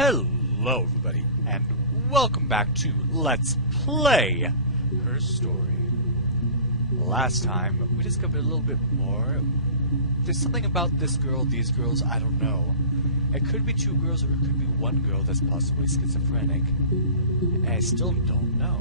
Hello everybody, and welcome back to Let's Play Her Story. Last time, we discovered a little bit more. There's something about this girl, these girls, I don't know. It could be two girls, or it could be one girl that's possibly schizophrenic. And I still don't know.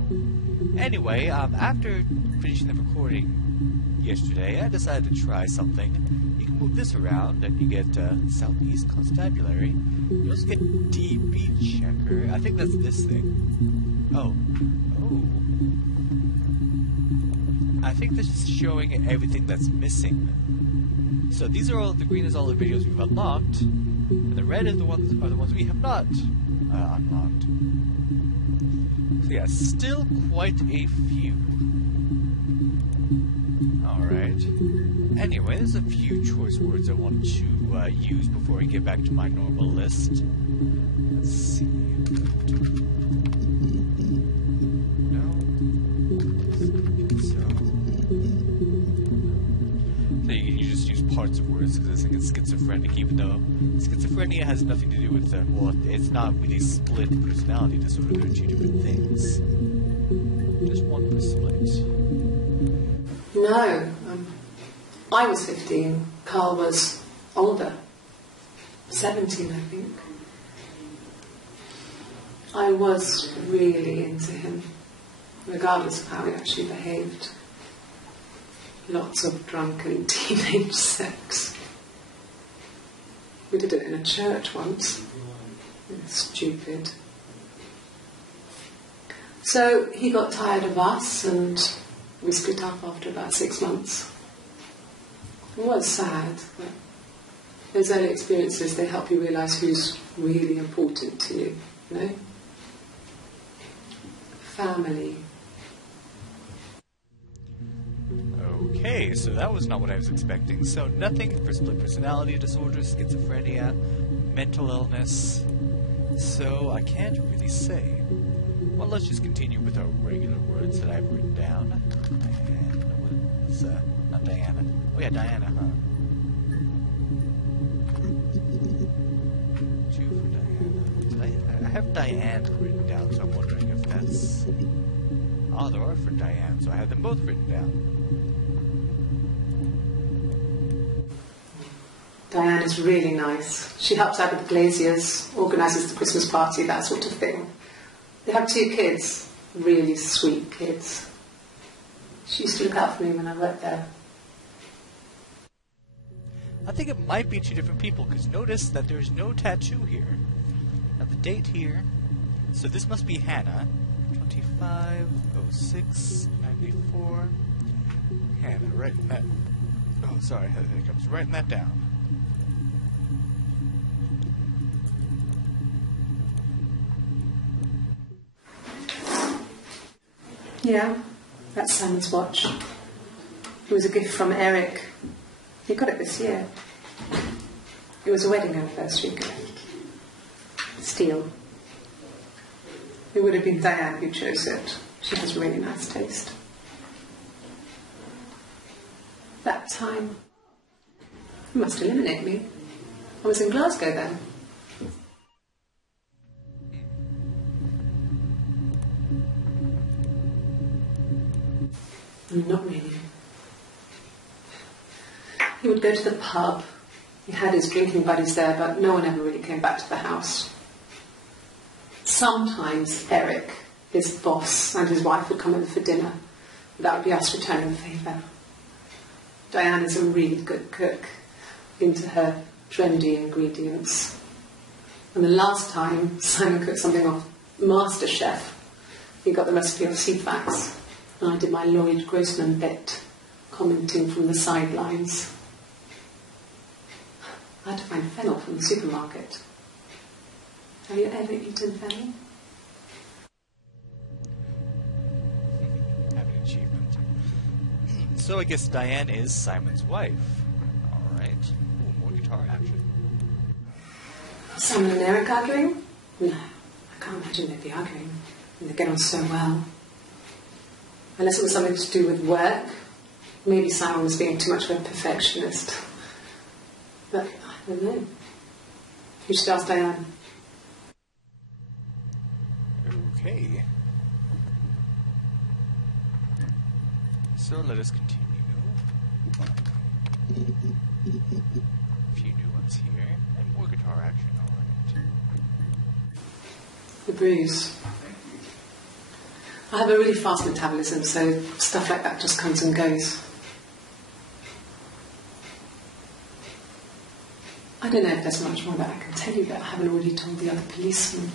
Anyway, after finishing the recording yesterday, I decided to try something. You can move this around, and you get Southeast Constabulary. You also get DB Checker. I think that's this thing. Oh. I think this is showing everything that's missing. So these are all, the green is all the videos we've unlocked, and the red is the ones we have not unlocked. So yeah, still quite a few. Alright. Anyway, there's a few choice words I want to use before I get back to my normal list. Let's see. No? So you just use parts of words because I think it's schizophrenic, even though schizophrenia has nothing to do with well, it's not really split personality disorder. They're two different things. Just one was split. No. I was 15. Carl was older. 17, I think. I was really into him, regardless of how he actually behaved. Lots of drunken teenage sex. We did it in a church once. It was stupid. So he got tired of us and we split up after about 6 months. It was sad, but those early experiences, they help you realise who's really important to you, you know? Family. Okay, so that was not what I was expecting. So nothing for split personality disorder, schizophrenia, mental illness. So I can't really say. Well, let's just continue with our regular words that I've written down. And what was not Diana. Oh yeah, Diana, huh? 2 for Diana. I have Diane written down, so I'm wondering if that's... Oh, there are for Diane, so I have them both written down. Diane is really nice. She helps out with the glaziers, organises the Christmas party, that sort of thing. They have 2 kids, really sweet kids. She used to look out for me when I worked there. I think it might be 2 different people, because notice that there's no tattoo here. Now the date here, so this must be Hannah, 25/06/94. Hannah, writing that. Oh, sorry, I had hiccups. Writing that down. Yeah, that's Simon's watch. It was a gift from Eric. He got it this year. It was a wedding anniversary gift. Steel. It would have been Diane who chose it. She has really nice taste. That time. You must eliminate me. I was in Glasgow then. Not really. He would go to the pub. He had his drinking buddies there, but no one ever really came back to the house. Sometimes Eric, his boss, and his wife would come over for dinner. That would be us returning the favour. Diane is a really good cook, into her trendy ingredients. And the last time Simon cooked something off MasterChef, he got the recipe off CFAX. And I did my Lloyd Grossman bit, commenting from the sidelines. I had to find fennel from the supermarket. Have you ever eaten fennel? Have an achievement. So I guess Diane is Simon's wife. Alright. Ooh, more guitar action. Simon and Eric arguing? No, I can't imagine they'd be arguing. They get on so well. Unless it was something to do with work. Maybe Simon was being too much of a perfectionist. But I don't know. You should ask Diane. Okay. So let us continue. A few new ones here, and more guitar action. Alright. The bruise. I have a really fast metabolism, so stuff like that just comes and goes. I don't know if there's much more that I can tell you that I haven't already told the other policeman.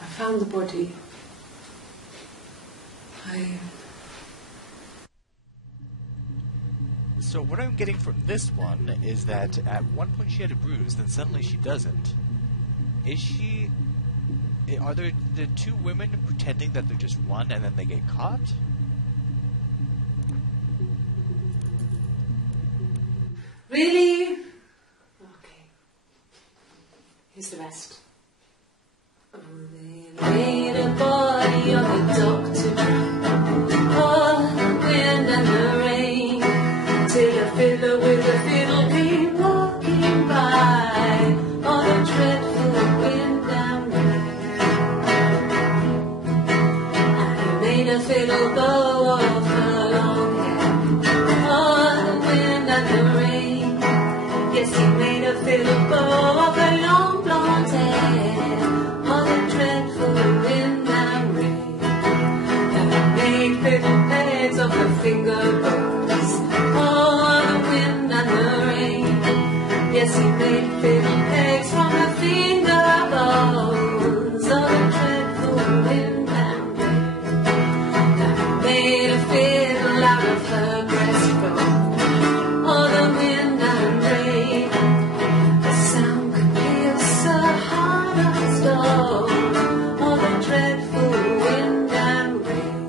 I found the body. So what I'm getting from this one is that at one point she had a bruise, then suddenly she doesn't. Is she... Are there the two women pretending that they're just one and then they get caught? Really? Okay. Here's the rest. They made a body of a doctor, oh, the wind and the rain, till a fiddler with a fiddle came walking by, oh, the dreadful wind and rain. And he made a fiddle bow of her long hair, oh, the wind and the rain. Yes, he made a fiddle bow of her long blonde hair, oh, the dreadful wind and rain. And he made fiddle pegs of her finger bows, oh, the wind and the rain. Yes, he made fiddle pegs from her finger bows, oh, the dreadful wind and rain. And he made a fiddle out of her breastbone, oh, the wind and rain. The sound could pierce her heart of stone, oh, the dreadful wind and rain.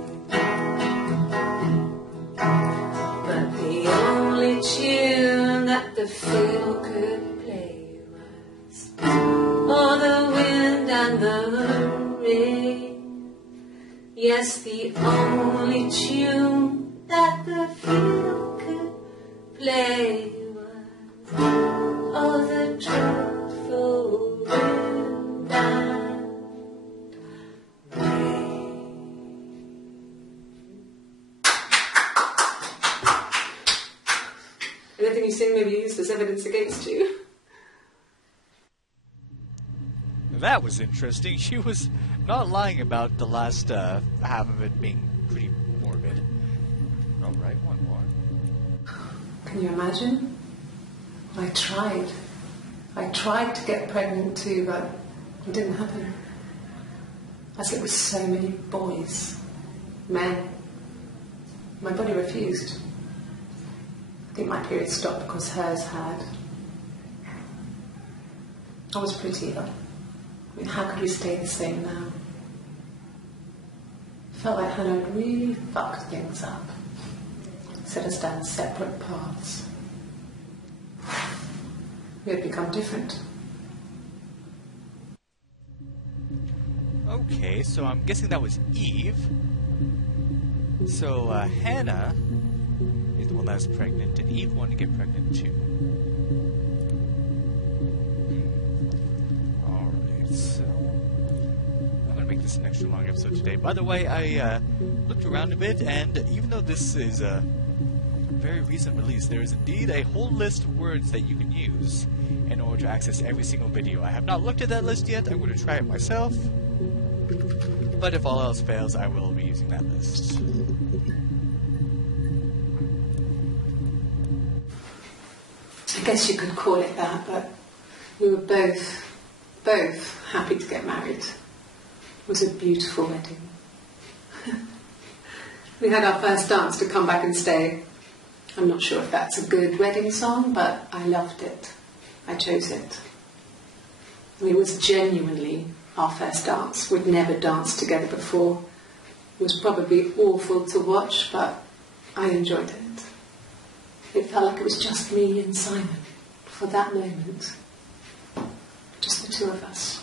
But the only tune that the fiddle could play was, oh, the wind and the rain. Yes, the only tune that the fiddle could play was, oh, the dreadful wind and rain. Anything you sing may be used as evidence against you. That was interesting. She was not lying about the last half of it being pretty morbid. Alright, one more. Can you imagine? I tried. I tried to get pregnant too, but it didn't happen. I slept with so many boys, men. My body refused. I think my period stopped because hers had. I was pretty though. I mean, how could we stay the same now? Felt like Hannah had really fucked things up. Set us down separate paths. We had become different. Okay, so I'm guessing that was Eve. So Hannah is the one that's pregnant, and Eve wanted to get pregnant too. Alright, so I'm going to make this an extra long episode today. By the way, I looked around a bit, and even though this is a very recent release, there is indeed a whole list of words that you can use in order to access every single video. I have not looked at that list yet. I'm going to try it myself. But if all else fails, I will be using that list. I guess you could call it that, but we were both happy to get married. It was a beautiful wedding. We had our first dance to Come Back and Stay. I'm not sure if that's a good wedding song, but I loved it. I chose it. It was genuinely our first dance. We'd never danced together before. It was probably awful to watch, but I enjoyed it. It felt like it was just me and Simon for that moment. Just the two of us.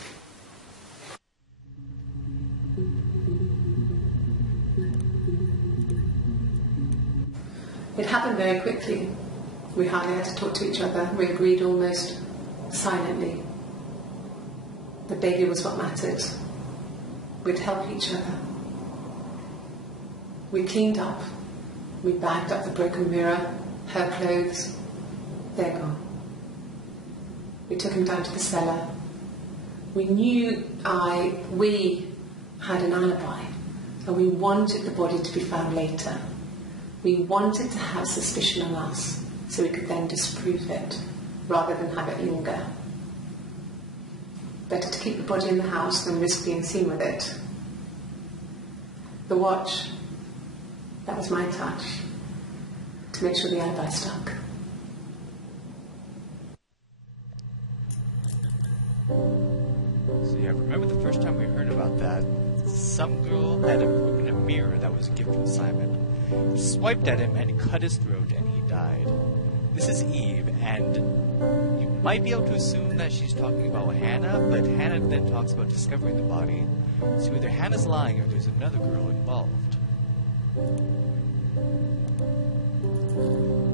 It happened very quickly. We hardly had to talk to each other. We agreed almost silently. The baby was what mattered. we'd help each other. We cleaned up. We bagged up the broken mirror, her clothes. They're gone. We took him down to the cellar. We knew we had an alibi, and we wanted the body to be found later. We wanted to have suspicion on us, so we could then disprove it, rather than have it linger. Better to keep the body in the house than risk being seen with it. The watch, that was my touch, to make sure the alibi stuck. So yeah, remember the first time we heard about that? Some girl had broken a mirror that was a gift from Simon, swiped at him and cut his throat, and he died. This is Eve, and you might be able to assume that she's talking about Hannah, but Hannah then talks about discovering the body. So either Hannah's lying or there's another girl involved.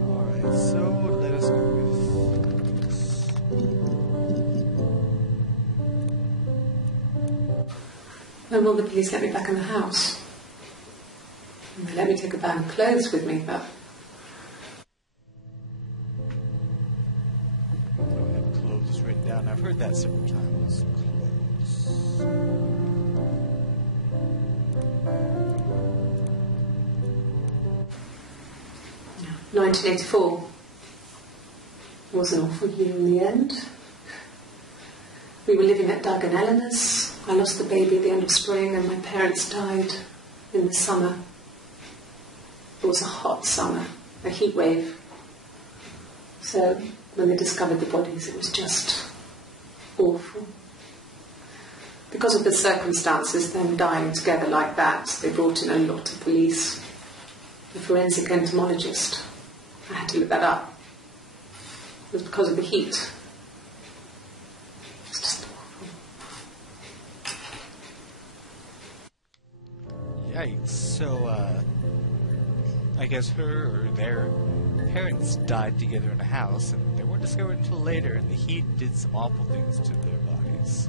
Alright, so let us go with this. When will the police let me back in the house? And they let me take a bag of clothes with me, but... I don't have clothes written down. I've heard that several times. Clothes. 1984 was an awful year in the end. We were living at Doug and Eleanor's. I lost the baby at the end of spring, and my parents died in the summer. It was a hot summer, a heat wave. So when they discovered the bodies, it was just awful. Because of the circumstances, them dying together like that, they brought in a lot of police. The forensic entomologist. I had to look that up. It was because of the heat. It's just awful. Yikes. So, I guess her or their parents died together in a house, and they weren't discovered until later, and the heat did some awful things to their bodies.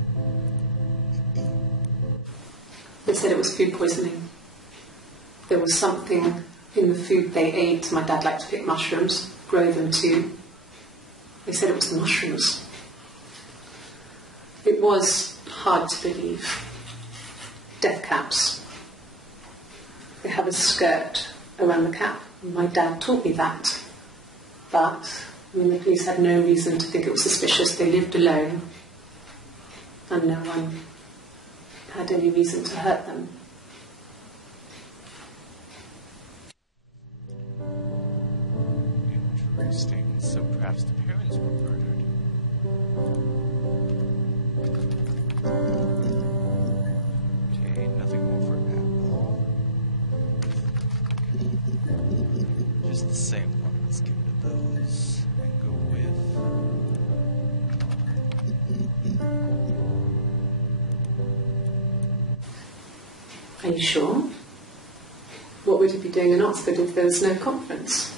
They said it was food poisoning. There was something in the food they ate. My dad liked to pick mushrooms, grow them too. They said it was the mushrooms. It was hard to believe. Death caps. They have a skirt around the cap. My dad taught me that. But, the police had no reason to think it was suspicious. They lived alone, and no one had any reason to hurt them. Interesting. So perhaps the parents were murdered. Okay, nothing more for Apple. Just the same one. Let's get rid of those and go with... Are you sure? What would he be doing in Oxford if there was no conference?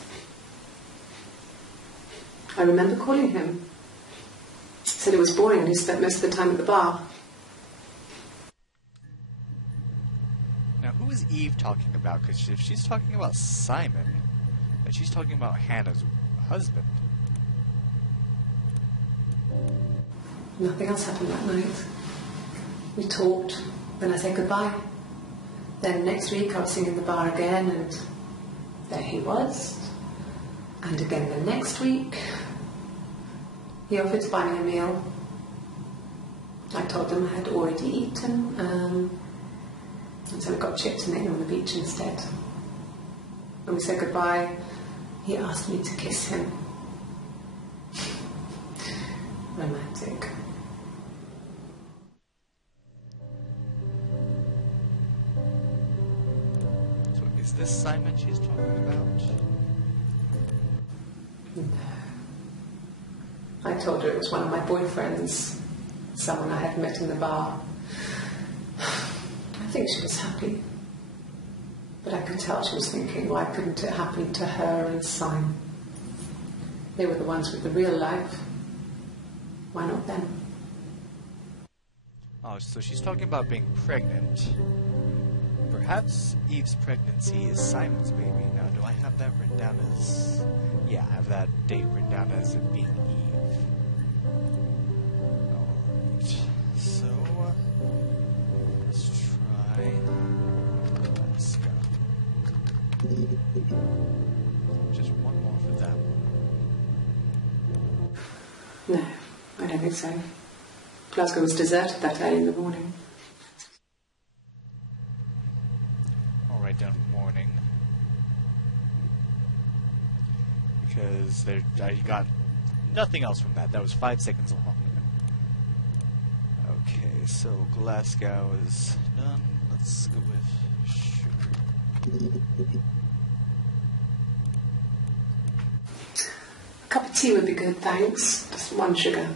I remember calling him. He said it was boring and he spent most of the time at the bar. Now, who is Eve talking about? Because if she's talking about Simon, then she's talking about Hannah's husband. Nothing else happened that night. We talked, then I said goodbye. Then next week I was singing in the bar again, and there he was. And again the next week. He offered to buy me a meal. I told him I had already eaten, and so we got chips and ate on the beach instead. When we said goodbye, he asked me to kiss him. Romantic. So is this Simon she's talking about? No. I told her it was one of my boyfriends, someone I had met in the bar. I think she was happy. But I could tell she was thinking, why couldn't it happen to her and Simon? They were the ones with the real life. Why not them? Oh, so she's talking about being pregnant. Perhaps Eve's pregnancy is Simon's baby. Now, do I have that written down as... Yeah, I have that date written down as it being Eve. Alright, so... let's try... Let's go. Just one more for that one. No, I don't think so. Glasgow was deserted that early in the morning. I'll write down morning. Because I got nothing else from that. That was 5 seconds long. Okay, so Glasgow is done. Let's go with sugar. A cup of tea would be good, thanks. Just 1 sugar.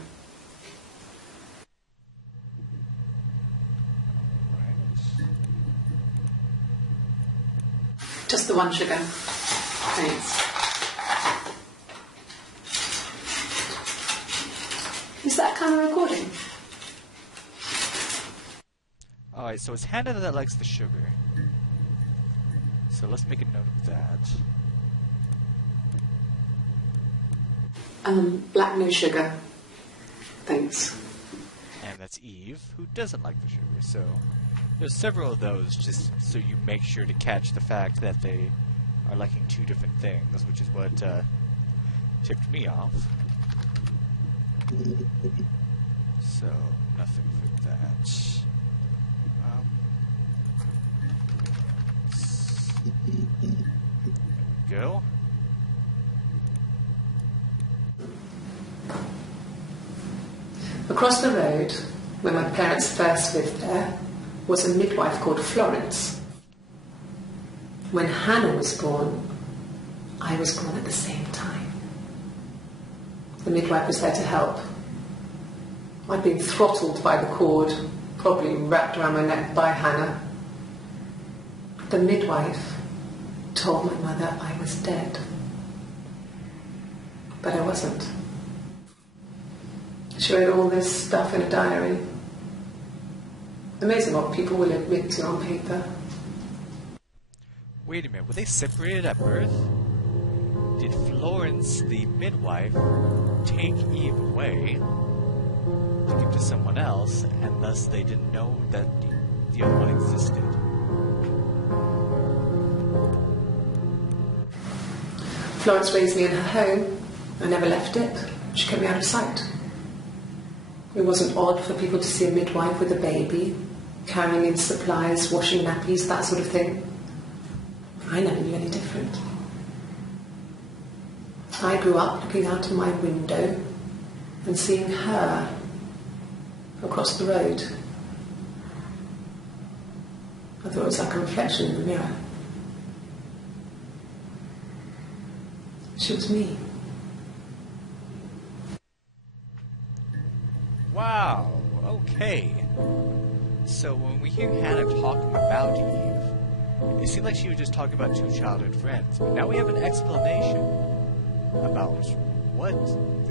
Just the 1 sugar. Thanks. Is that kind of recording? Alright, so it's Hannah that likes the sugar. So let's make a note of that. Black no sugar. Thanks. And that's Eve, who doesn't like the sugar, so... There's several of those, just so you make sure to catch the fact that they are liking 2 different things, which is what tipped me off. So, nothing for that. There we go. Across the road, where my parents first lived there, was a midwife called Florence. When Hannah was born, I was born at the same time. The midwife was there to help. I'd been throttled by the cord, probably wrapped around my neck by Hannah. The midwife told my mother I was dead. But I wasn't. She wrote all this stuff in a diary. Amazing what people will admit to on paper. Wait a minute, were they separated at birth? Did Florence, the midwife, take Eve away to give to someone else, and thus they didn't know that the other one existed? Florence raised me in her home. I never left it. She kept me out of sight. It wasn't odd for people to see a midwife with a baby, carrying in supplies, washing nappies, that sort of thing. I never knew any different. I grew up looking out of my window and seeing her across the road. I thought it was like a reflection in the mirror. She was me. Wow, okay. So when we hear Hannah talking about Eve, it seemed like she was just talking about 2 childhood friends. But now we have an explanation about what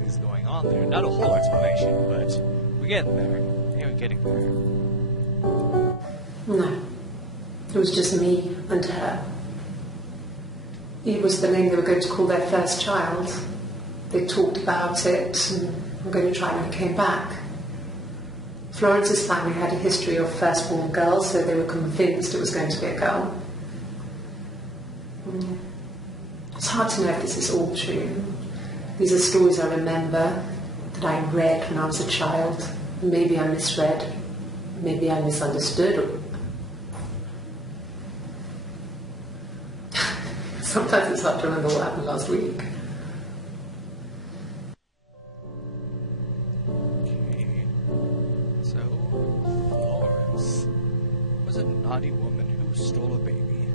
is going on there. Not a whole explanation, but we're getting there. Yeah, we're getting there. No. It was just me and her. Eve was the name they were going to call their first child. They talked about it and were going to try when it came back. Florence's family had a history of firstborn girls, so they were convinced it was going to be a girl. It's hard to know if this is all true. These are stories I remember, that I read when I was a child. Maybe I misread, maybe I misunderstood. Sometimes it's hard to remember what happened last week. Okay. So, Florence was a naughty woman who stole a baby.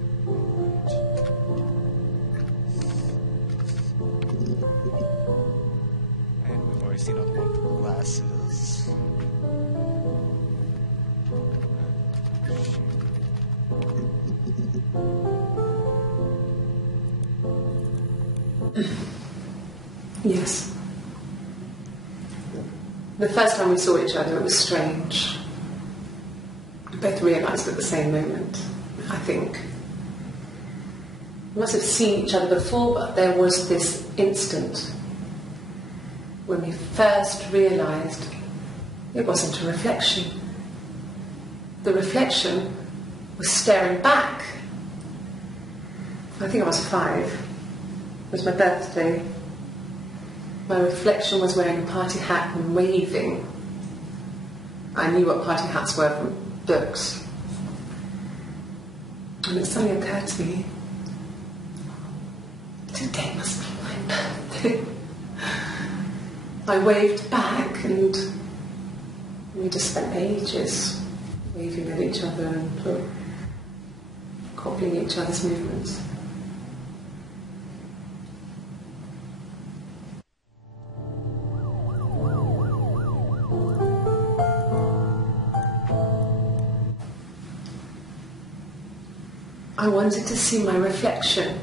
And we've already seen on the one with glasses. Yes. The first time we saw each other, it was strange. We both realised at the same moment, I think. We must have seen each other before, but there was this instant when we first realised it wasn't a reflection. The reflection was staring back. I think I was 5. It was my birthday. My reflection was wearing a party hat and waving. I knew what party hats were from books. And it suddenly occurred to me, today must be my birthday. I waved back and we just spent ages waving at each other and copying each other's movements. I wanted to see my reflection.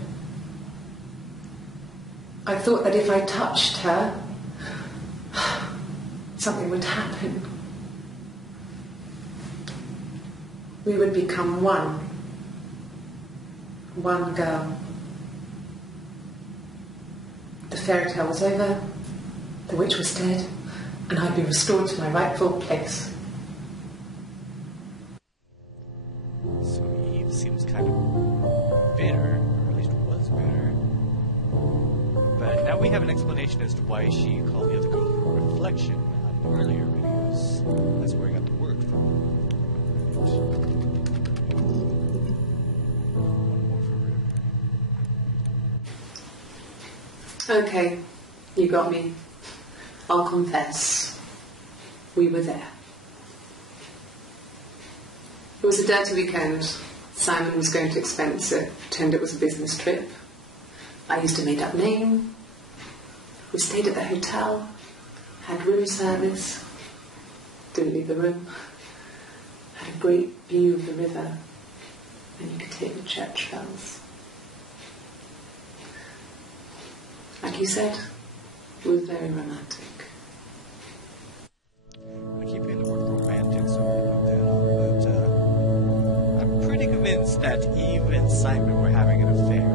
I thought that if I touched her, something would happen. We would become one. One girl. The fairy tale was over, the witch was dead, and I'd be restored to my rightful place. So Eve seems kind of bitter, or at least was bitter. But now we have an explanation as to why she called the other girl a reflection on earlier videos. That's where I got the word from. One more for River. Okay, you got me. I'll confess. We were there. It was a dirty weekend. Simon was going to expense it, pretend it was a business trip. I used a made-up name. We stayed at the hotel, had room service, didn't leave the room, had a great view of the river, and you could hear the church bells. Like you said, it was very romantic. I keep hearing the word romantic, sorry about that. But I'm pretty convinced that Eve and Simon were having an affair.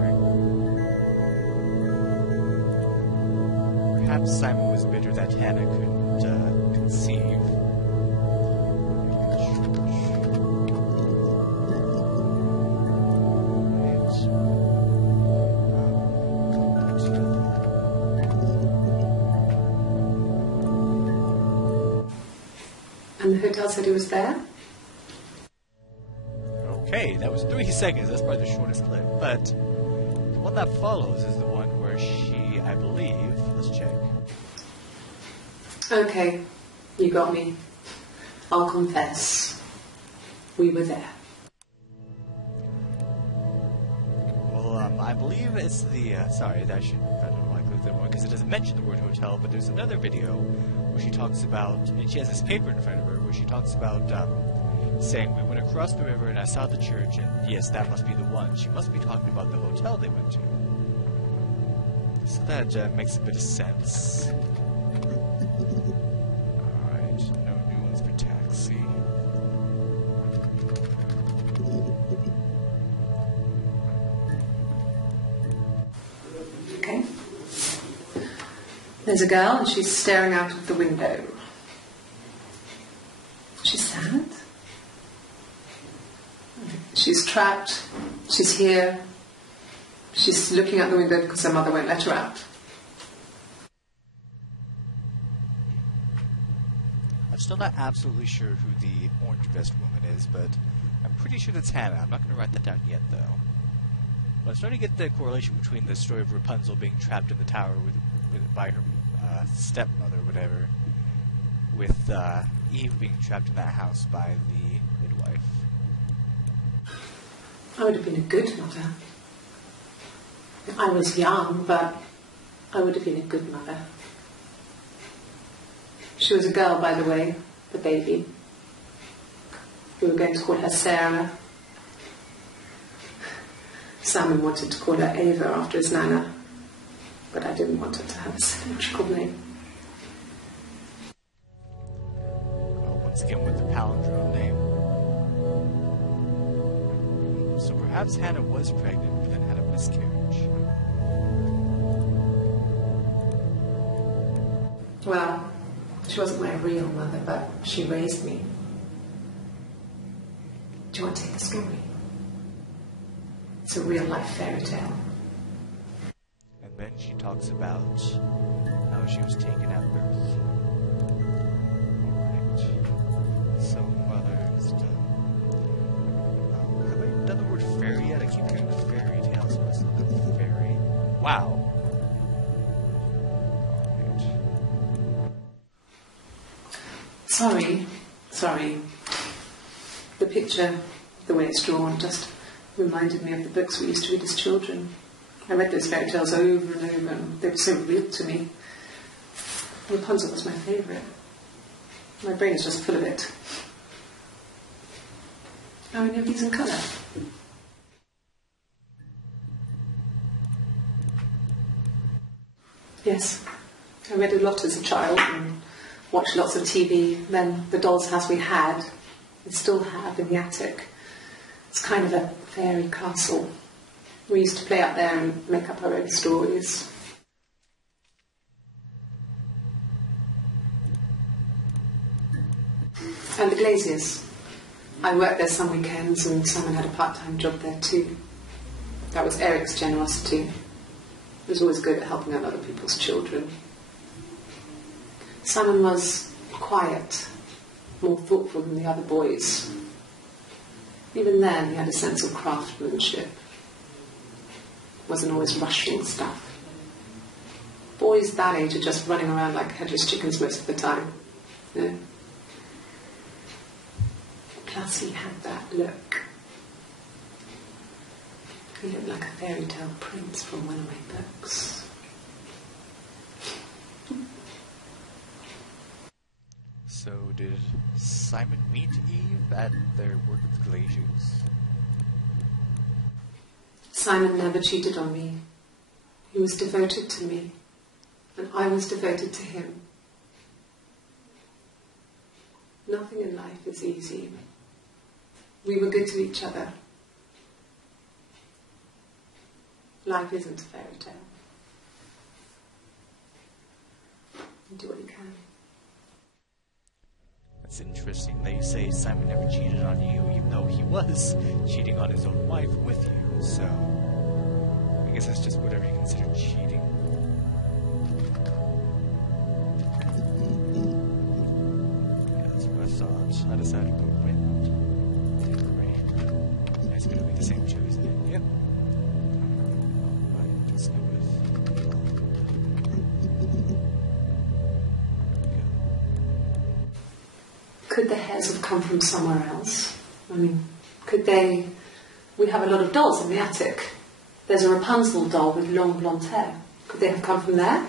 Perhaps Simon was bitter that Hannah couldn't conceive. And the hotel said he was there? Okay, that was 3 seconds. That's probably the shortest clip. But the one that follows is the one where she, I believe, let's check. Okay, you got me. I'll confess. We were there. Well, I believe it's the, sorry, I don't know why I clicked that one, because it doesn't mention the word hotel, but there's another video where she talks about, and she has this paper in front of her, where she talks about, saying, we went across the river and I saw the church, and yes, that must be the one. She must be talking about the hotel they went to. So that makes a bit of sense. Alright, no new ones for taxi. Okay. There's a girl and she's staring out of the window. She's sad. She's trapped. She's here. She's looking out the window because her mother won't let her out. I'm still not absolutely sure who the orange vest woman is, but I'm pretty sure that's Hannah. I'm not going to write that down yet, though. But I'm starting to get the correlation between the story of Rapunzel being trapped in the tower by her stepmother, whatever, with Eve being trapped in that house by the midwife. I would have been a good mother. I was young, but I would have been a good mother. She was a girl, by the way, the baby. We were going to call her Sarah. Simon wanted to call her Ava after his nana, but I didn't want her to have a symmetrical name. Once again with the palindrome name. So perhaps Hannah was pregnant, but then had a miscarriage. Well, she wasn't my real mother, but she raised me. Do you want to take the story? It's a real-life fairy tale. And then she talks about how she was taken at birth. Alright. So, mother is done. Have I done the word fairy yet? I keep hearing fairy tales, but it's not a fairy. Wow. Alright. Sorry. The picture, the way it's drawn, just reminded me of the books we used to read as children. I read those fairy tales over and over, and they were so real to me. Rapunzel was my favourite. My brain is just full of it. Are any of these in colour? Yes. I read a lot as a child and watched lots of TV. Then the doll's house we had, we still have in the attic. It's kind of a fairy castle. We used to play out there and make up our own stories. And the Glaziers. I worked there some weekends and Simon had a part-time job there too. That was Eric's generosity. He was always good at helping out other people's children. Simon was quiet, more thoughtful than the other boys. Even then, he had a sense of craftsmanship. Wasn't always rushing stuff. Boys that age are just running around like headless chickens most of the time. Yeah. Plus, he had that look. He looked like a fairy tale prince from one of my books. So did Simon meet Eve at their work at the Glaziers? Simon never cheated on me. He was devoted to me, and I was devoted to him. Nothing in life is easy. We were good to each other. Life isn't a fairy tale. You do what you can. That's interesting that you say Simon never cheated on you, even though he was cheating on his own wife with you, so I guess that's just whatever you consider cheating. Yeah, that's what I thought. I decided to go wind and rain. It's gonna be the same show, isn't it? Yep. Alright, let's go with Could the hairs have come from somewhere else? I mean, could they... We have a lot of dolls in the attic. There's a Rapunzel doll with long blonde hair. Could they have come from there?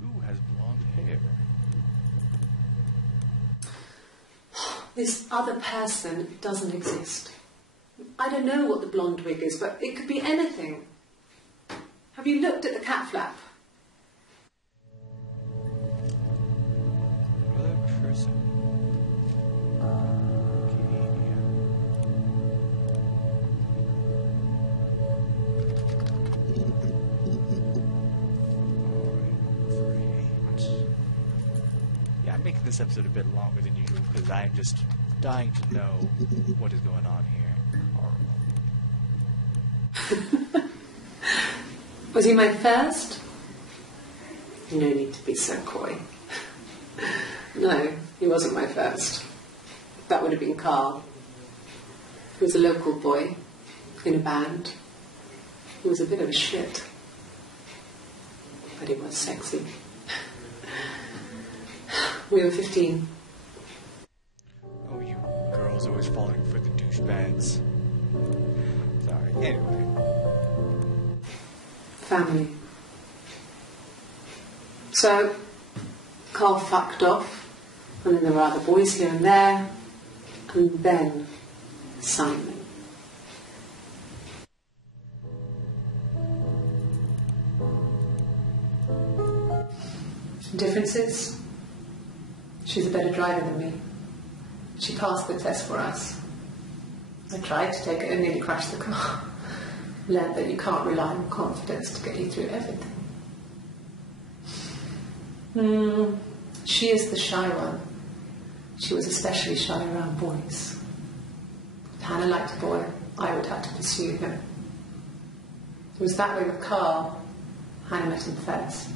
who has blonde hair? This other person doesn't exist. I don't know what the blonde wig is, but it could be anything. Have you looked at the cat flap? Other person. Yeah, I'm making this episode a bit longer than usual because I'm just dying to know what is going on here. Was he my first? No need to be so coy. No, he wasn't my first. That would have been Carl. He was a local boy in a band. He was a bit of a shit. But he was sexy. We were 15. Oh, you girls always falling for the douchebags. Sorry. Anyway. Family. So, Carl fucked off, and then there were other boys here and there, and then Simon. Differences? She's a better driver than me. She passed the test for us. I tried to take it and nearly crashed the car. Learned that you can't rely on confidence to get you through everything. She is the shy one. She was especially shy around boys. If Hannah liked a boy, I would have to pursue him. It was that way with Carl. Hannah met him first.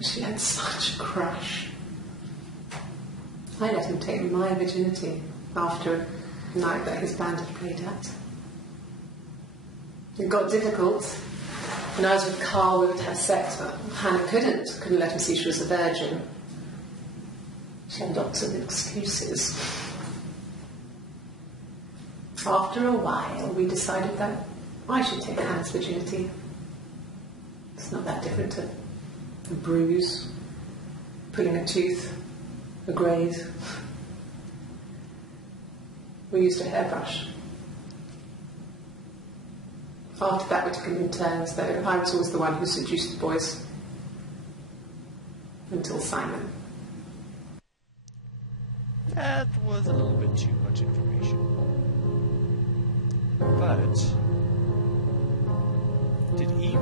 She had such a crush. I let him take my virginity after a night that his band had played at. It got difficult. When I was with Carl, we would have sex, but Hannah couldn't let him see she was a virgin. She had lots of excuses. After a while, we decided that I should take Hannah's virginity. It's not that different to a bruise, pulling a tooth, a graze. We used a hairbrush. After that, we took it in turns, though I was always the one who seduced the boys. Until Simon. That was a little bit too much information. But did Eve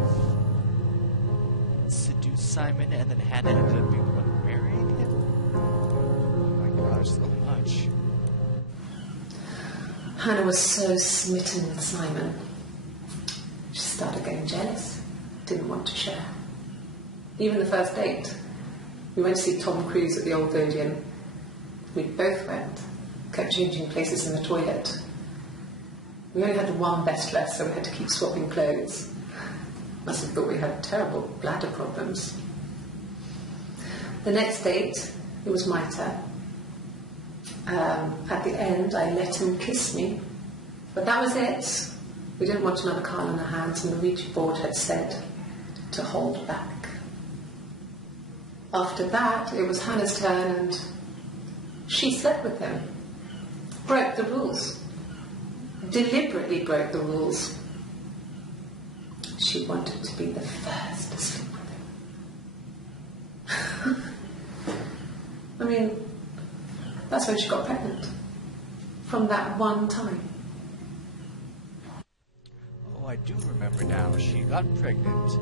seduce Simon and then Hannah ended up being the one marrying him? Oh my gosh, so much. Hannah was so smitten with Simon. She started getting jealous, didn't want to share. Even the first date, we went to see Tom Cruise at the Old Odeon. We both went, kept changing places in the toilet. We only had one best dress, so we had to keep swapping clothes. Must have thought we had terrible bladder problems. The next date, it was my turn. At the end, I let him kiss me, but that was it. We didn't want another Carl in our hands, and the Ouija board had said to hold back. After that, it was Hannah's turn, and she slept with him. Broke the rules. Deliberately broke the rules. She wanted to be the first to sleep with him. I mean, that's when she got pregnant. From that one time. Oh, I do remember now. She got pregnant,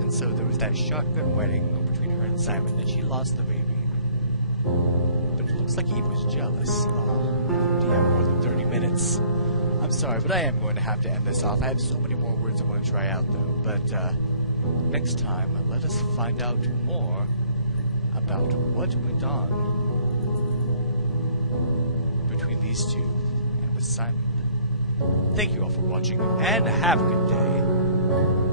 and so there was that shotgun wedding between her and Simon, and she lost the baby. But it looks like Eve was jealous. Oh, do you have more than 30 minutes? I'm sorry, but I am going to have to end this off. I have so many more words I want to try out, though. But next time, let us find out more about what went on between these two and with Simon. Thank you all for watching, and have a good day.